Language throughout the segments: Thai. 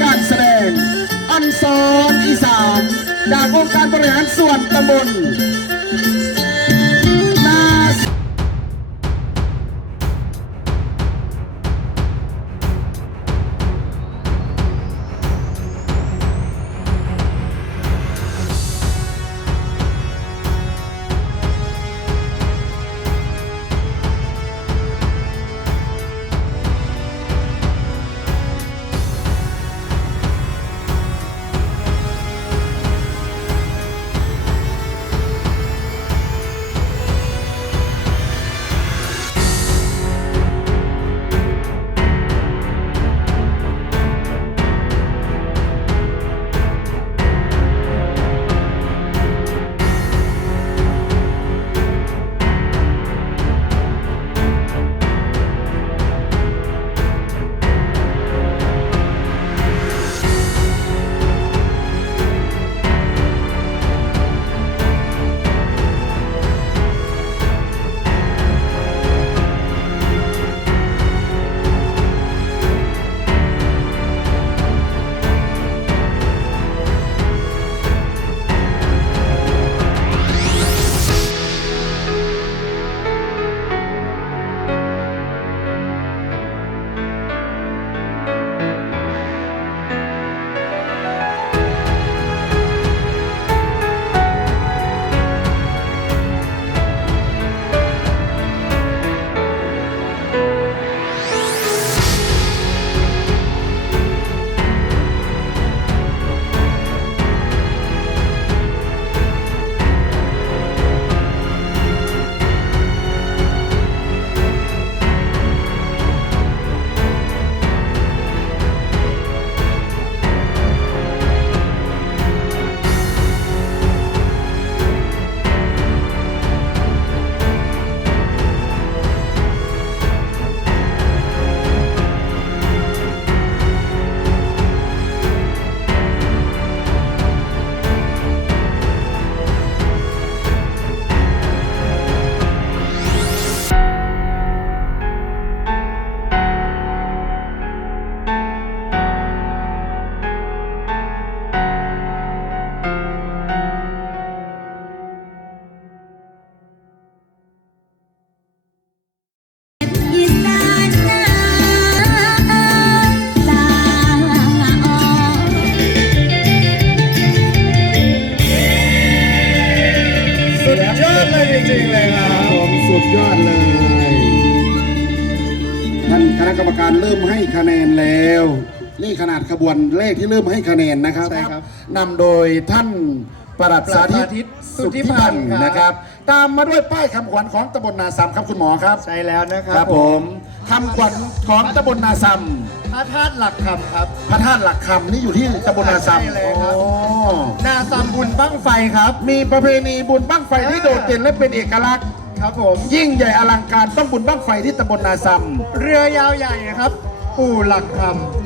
การแสดง อันซอนอีสาน จากองค์การบริหารส่วนตำบล ริงๆเลยคครัรับบผมสุดยอดเลย ท่านคณะกรรมการเริ่มให้คะแนนแล้ว นี่ขนาดขบวนเลขที่เริ่มให้คะแนนนะครับใช่ครับนำโดยท่านประหลัดสาธิตประหลัดสาธิตสุทธิพันธ์สุทธิพันธ์ครับ นะครับ ตามมาด้วยป้ายคำขวัญของตำบลนาซัมครับคุณหมอครับ ใช่แล้วนะคครัรับบผมคำขวัญของตำบลนาซัม พระธาตุหลักคำครับ พระธาตุหลักคำนี่อยู่ที่ตำบลนาซัมใช่เลยครับโอ้นาซัมบุญบั้งไฟครับ มีประเพณีบุญบั้งไฟที่โดดเด่นและเป็นเอกลักษณ์ ครับผม ยิ่งใหญ่อลังการต้องบุญบั้งไฟที่ตำบลนาซัมเรือยาวใหญ่นะครับ ปู่หลักค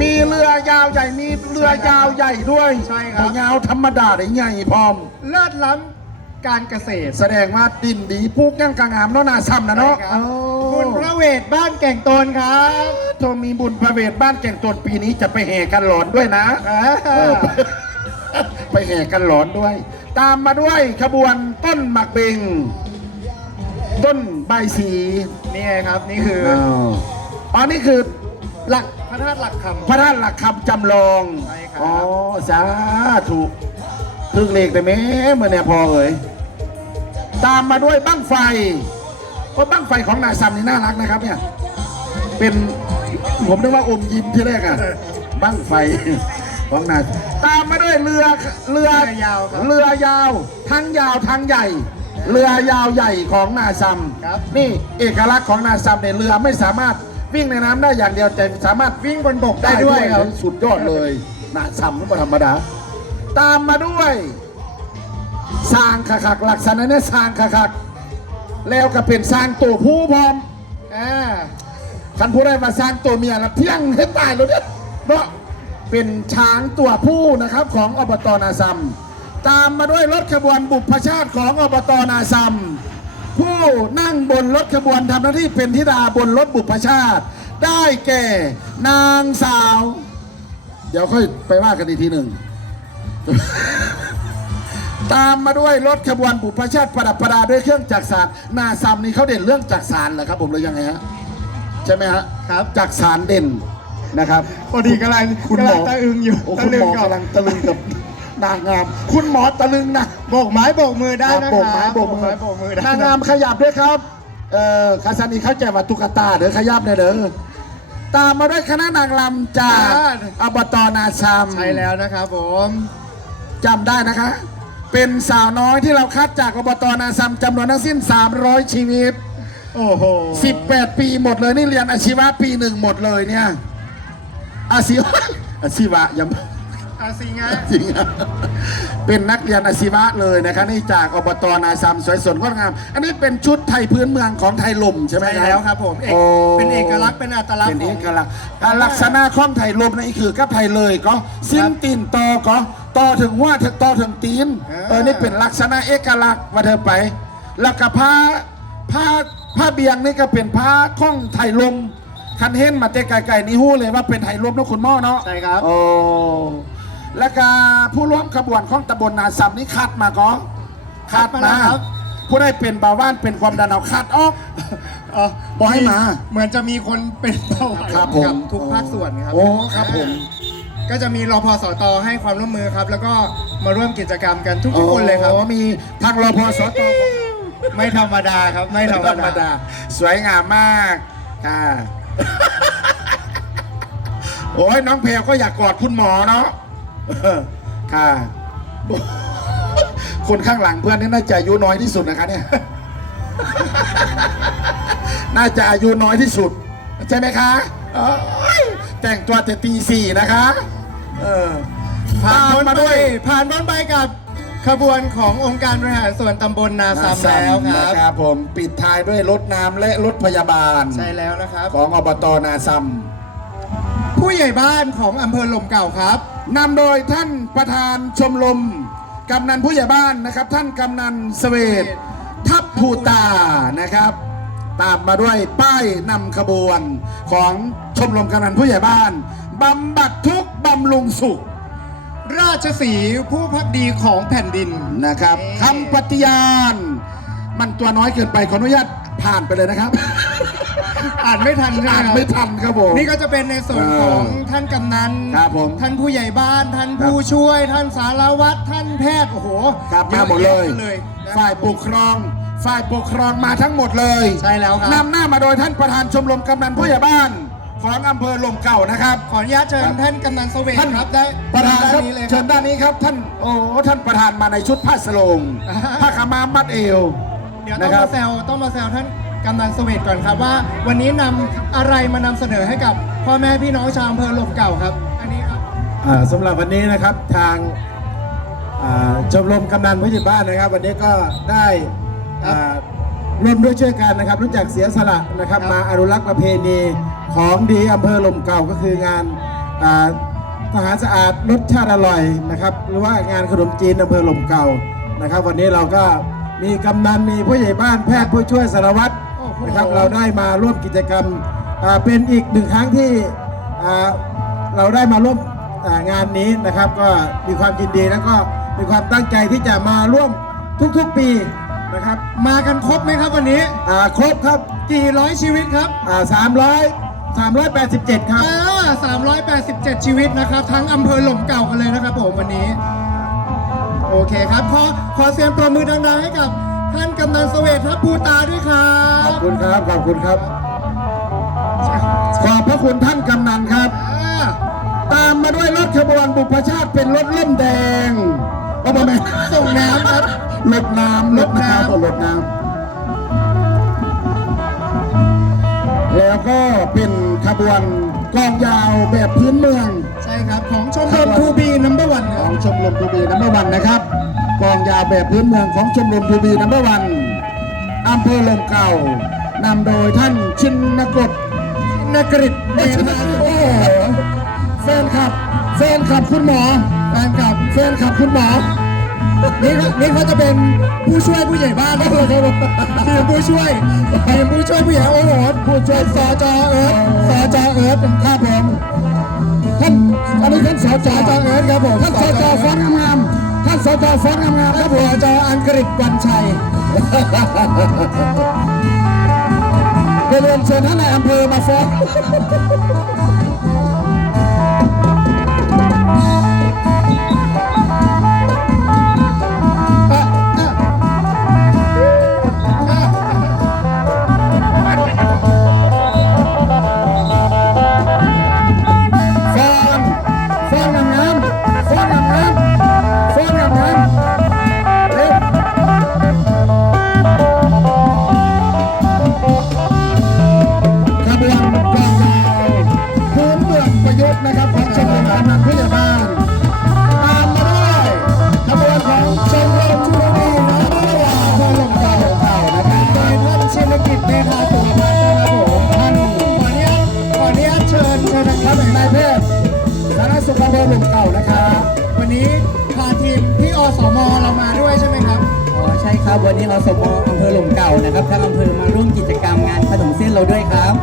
มีเรือยาวใหญ่มีเรือยาวใหญ่ด้วยใช่ครับยาวธรรมดาได้ใหญ่พร้อมำเลิศล้ำการเกษตร แสดงว่าดินดีปลูกย่างกลางอามเนาะนาซ้ำนะเนาะใช่ครับโอ้ บุญพระเวทบ้านแก่งตนครับโทมีบุญพระเวทบ้านแก่งตนปีนี้จะไปแห่กันหลอนด้วยนะอ่าเออไปแห่กันหลอนด้วย ตามมาด้วยขบวนต้นหมักเบงต้นใบายสีนี่ไงครับนี่คืออ๋ออันนี้คือหลักพระธาตุหลักคำ พระธาตุหลักคำจำลองใช่ครับ อ๋อสาธุถึงเลขได้ไหมเมื่อเนี่ยพอเอ่ยตามมาด้วยบั้งไฟ เพราะบั้งไฟของนาซัมนี่น่ารักนะครับเนี่ย เป็นผมนึกว่าอมยิ้มที่แรกอะบั้งไฟของนาตามมาด้วยเรือเรือเรือยาวครับเรือยาว ทั้งยาวทั้งใหญ่ เรือยาวใหญ่ของนาซัมครับ นี่เอกลักษณ์ของนาซัมเนี่ยเรือไม่สามารถวิ่งในน้ำได้อย่างเดียวแต่สามารถวิ่งบนบกได้ได้ด้ด้ววยยครับสุดยอดเลยนาซัมไม่ธรรมดา ตามมาด้วยสร้างขคักลักษณะเนี่ยสร้างขคัก แล้วก็เป็นสร้างตัวผู้พร้อมอ่าคันผู้ใดมาสร้างตัวเมียแล้วเที่ยงให้ตายแล้วเนี่ยเนาะเป็นช้างตัวผู้นะครับของอบตนาซัมตามมาด้วยรถขบวนบุพชาติของอบตนาซัมผู้นั่งบนรถขบวนทำหน้าที่เป็นธิดาบนรถบุพชาติ ได้แก่นางสาว เดี๋ยวค่อยไปว่ากันอีกทีหนึ่ง ตามมาด้วยรถขบวนบุพชาติประดับประดาด้วยเครื่องจักรสารนาซัมนี่เขาเด่นเรื่องจักรสารเหรอครับผมเลยยังไงฮะใช่ไหมฮะครับจักรสารเด่นนะครับพอดีกำลังคุณหมอกำลังตะอึงอยู่โอ้ตะคุณลึหมงอกับกำลังตะลึงกับนางงาม คุณหมอตะลึงนะโบกไม้โบกมือได้นะโบกคไม้รับโบกมือไม้โบกมือได้นางงามขยับด้วยครับเอ่อคาซานีเข้าใจว่าตุ๊กตาเด้อขยับเนี่ยเด้อตามมาด้วยคณะนางรำจากอบตนาซัมใช่แล้วนะครับผมจำได้นะคะ เป็นสาวน้อยที่เราคัดจากอบตนาซัมจำนวนทั้งสิ้น 300 ชีวิต โอ้โห18 ปีหมดเลยนี่เรียนอาชีวะปีหนึ่งหมดเลยเนี่ย อาชีวะอาชีวะยังอาซิงะจริงอะเป็นนักเรียนอาชีวะเลยนะคะนี่จากอบตนาซัมสวยสดงดงาม อันนี้เป็นชุดไทยพื้นเมืองของไทยลมใช่ไหมใช่แล้วครับผมเอกโอ้เป็นเอกลักษณ์เป็นอัตลักษเป็นณ์ขเออง กลักษณ์อะลักษณะของไทยลมนี่คือกับไทยเลยก็สิ้นตีนตอก็ ต่อถึงว่าถึงต่อถึงตีนอ่าเออ นี่เป็นลักษณะเอกลักษณ์ว่าเธอไป แล้วก็ผ้าผ้าผ้าเบียงนี่ก็เป็นผ้าข้องไทยลมคันเห็นมาเตะไก่ๆนี่หู้เลยว่าเป็นไทยลมนะคุณหม่อเนาะใช่ครับ โอ้ แล้วก็ผู้ร่วมขบวนของตำบลนาซัมนี่คัดมาก็คัดคัดมามาแล้วครับ ผู้ได้เป็นเบาหวานเป็นความดันเอาคัดออก เอ่อบอกให้มา เหมือนจะมีคนเป็นเบาหวานครับผมกับทุกภาคส่วนครับ โอ้ ครับผม ก็จะมีรพสตให้ความร่วมมือครับ แล้วก็มาร่วมกิจกรรมกันทุกๆคนเลยครับโอ้มีทางรพสตไม่ธรรมดาครับ ไม่ธรรมดา สวยงามมากค่ะโอ้ยน้องเพลก็อยากกอดคุณหมอเนาะเออค่ะ คนข้างหลังเพื่อนนี่น่าจะอายุน้อยที่สุดนะคะเนี่ย น่าจะอายุน้อยที่สุด ใช่ไหมคะเอ้ยแต่งตัวแต่ตีสี่นะคะ เออผ่านพ้นมามาด้ด้ววยยผ่านพ้นไปกับขบวนขององค์การบริหารส่วนตำบลนาซัมแล้วคนะรับครับผมปิดท้ายด้วยรถน้ำและรถพยาบาล ใช่แล้วนะครับ ของอบตนาซัมผู้ใหญ่บ้านของอำเภอหลมเก่าครับนำโดยท่านประธานชมรมกำนันผู้ใหญ่บ้านนะครับ ท่านกำนันสเวตทัพภูตานะครับ ตามมาด้วยป้ายนำขบวนของชมรมกำนันผู้ใหญ่บ้าน บำบัดทุกข์บำรุงสุข ราชสีห์ผู้พักดีของแผ่นดินนะครับเอ๊ะคำปฏิญาณ มันตัวน้อยเกินไปขออนุญาตผ่านไปเลยนะครับ อ่านไม่ทันใช่ไหมอ่านครับไม่ทันครับผม นี่ก็จะเป็นในส่วนของท่านกำนันครับผมท่านผู้ใหญ่บ้านท่านผู้ช่วย ท่านสารวัตรท่านแพทย์โอ้โหครับยมาอะหมดเลยแะเลยนะ ฝ่ายปกครอง ฝ่ายปกครองมาทั้งหมดเลยใช่แล้วครับ นำหน้ามาโดยท่านประธานชมรมกำนันผู้ใหญ่บ้าน ของอำเภอลมเก่านะครับ ขออนุญาตเชิญครับท่านกำนันเสวตท่านครับได้ประธานครับด้นี้เลยคเชิรับ ญด้านนี้ครับท่านโอ้ท่านประธานมาในชุดผ้าสโลงอ่าฮะ ผ้าขาวม้ามัดเอวเดี๋ยวต้นะองครับมาแซวต้องมาแซวท่านกำนันเสวตก่อนครับว่า วันนี้นำอะไรมานำเสนอให้กับพ่อแม่พี่น้องชาวอำเภอหลมเก่าครับ อันนี้ครับ อ่าสำหรับวันนี้นะครับทางอ่าชมรมกำนันผู้ใหญ่บ้านนะครับ วันนี้ก็ได้อ่าร่วมด้วยช่วยกันนะครับ รู้จักเสียสละนะครับ ครับมาอนุรักษ์ประเพณี ของดีอำเภอลมเก่าก็คืองานอ่าทหารสะอาดรสชาติอร่อยนะครับ หรือว่างานขนมจีนอำเภอลมเก่านะครับ วันนี้เราก็มีกำนันมีผู้ใหญ่บ้านแพทย์ผู้ช่วยสารวัตรโอ้โหนะครับ เราได้มาร่วมกิจกรรมอ่าเป็นอีกหนึ่งครั้งที่อ่าเราได้มาร่วมอ่างานนี้นะครับ ก็มีความยินดีแล้วก็มีความตั้งใจที่จะมาร่วมทุกๆปีนะครับ มากันครบไหมครับวันนี้อ่าครบครับกี่ร้อยชีวิตครับอ่าสามร้อย สามร้อยแปดสิบเจ็ดครับอ่า387 ชีวิตนะครับ ทั้งอำเภอหล่มเก่ากันเลยนะครับผมวันนี้ โอเคครับ ขอขอเสียงปรบมือดังๆให้กับ ท่านกำนันเสวตทัพภูตาด้วยครัขอบบคุณครับ ขอบคุณครับ ขอบพระคุณท่านกำนันครับ อ่าตามมาด้วยรถขบวนบุพชาติเป็นรถล่มแดงโอ้โหแม่ส่งน้ำครับ รถน้ำรถน้ำรถน้ำรถน้ำแล้วก็เป็น ขบวนกองยาวแบบพื้นเมือง ใช่ครับของชมรมทูบีนัมเบอร์วันคขรัอบงชมรมทูบีนัมเบอร์วันนะครับกองยาวแบบพื้นเมืองของชมรมทูบีนัมเบอร์วันอำเภอลมเก่านำโดยท่านชินนกฎนกฤษเดเดชชนานาโอ้โหแฟนคลับแฟนคลับคุณหมอแฟนคลับแฟนคลับคุณหมอ นี่เขานี่เขาจะเป็นผู้ช่วยผู้ใหญ่บ้านนะครับทีมผู้ช่วยทีมผู้ช่วยผู้ใหญ่โอ้โหผู้ช่วยสจเอิร์ธสจเอิร์ธครับผมท่านอันนี้ท่านสจจเอิร์ธครับผมท่านสจฟ้อนงามๆท่านสจฟ้อนงามๆครับผมจอังกฤษวันชัยเรียนเชิญท่านในายอำเภอมาฟ้อน วันนี้พาทีมพี่อสมเรามาด้วยใช่ไหมครับอ๋อใช่ครับ วันนี้อสมอำเภอหลมเก่านะครับทางอำเภอมาร่วมกิจกรรมงานขนมเส้นเราด้วยครับ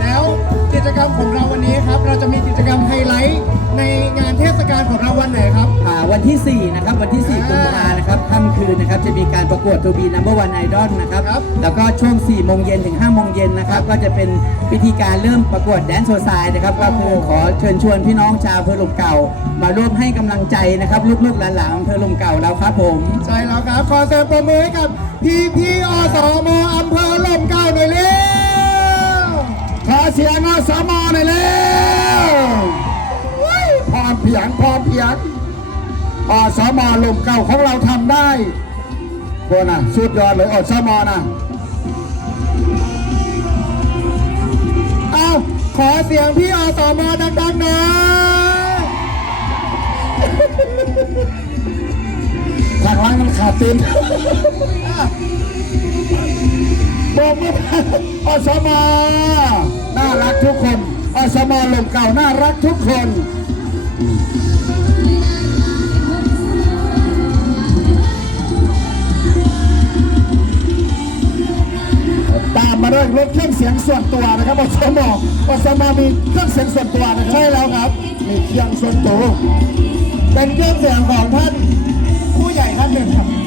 แล้วกิ จกรรมของเราวันนี้ครับ เราจะมีกิจกรรมไฮไลท์ในงานเทศกาลของเราวันไหนครับ อ่าวันที่ 4 นะครับ วันที่ 4 กุมภานะครับค่ำคืนนะครับ จะมีการประกวดทูบีนัมเบอร์วันไอดอลนะครับ ครับแล้วก็ช่วง 4 โมงเย็นถึง 5 โมงเย็นนะครับ ก็จะเป็นพิธีการเริ่มประกวดแดนซ์โซซายนะครับ ก็คือขอเชิญชวนพี่น้องชาวอำเภอหลมเก่า มาร่วมให้กำลังใจนะครับ ลูกๆหลานๆอำเภอหลมเก่าแล้วครับผม ใช่แล้วครับ ขอเสียงปรบมือให้กับพี่พี่อสมอำเภอหล่มเก้าหน่อยเร็ว ขอเสียงอสมหน่อยเร็วว้ายพร้อมเพียงพร้อมเพียงอสมหลุมเก่าของเราทำได้พวนะสุดยอดเลยอสมนะเอาขอเสียงพี่อสมดังๆหน่อยทางล่างมันขาดติน บอกมืออสมน่ารักทุกคน อสมหลุมเก่าน่ารักทุกคนตามมาด้วยรถเครื่องเสียงส่วนตัวนะครับอสมอสมมีเครื่องเสียงส่วนตัวนะครับใช่แล้วครับ มีเครื่องส่วนตัว เป็นเครื่องเสียงของท่านผู้ใหญ่ท่านหนึ่งครับ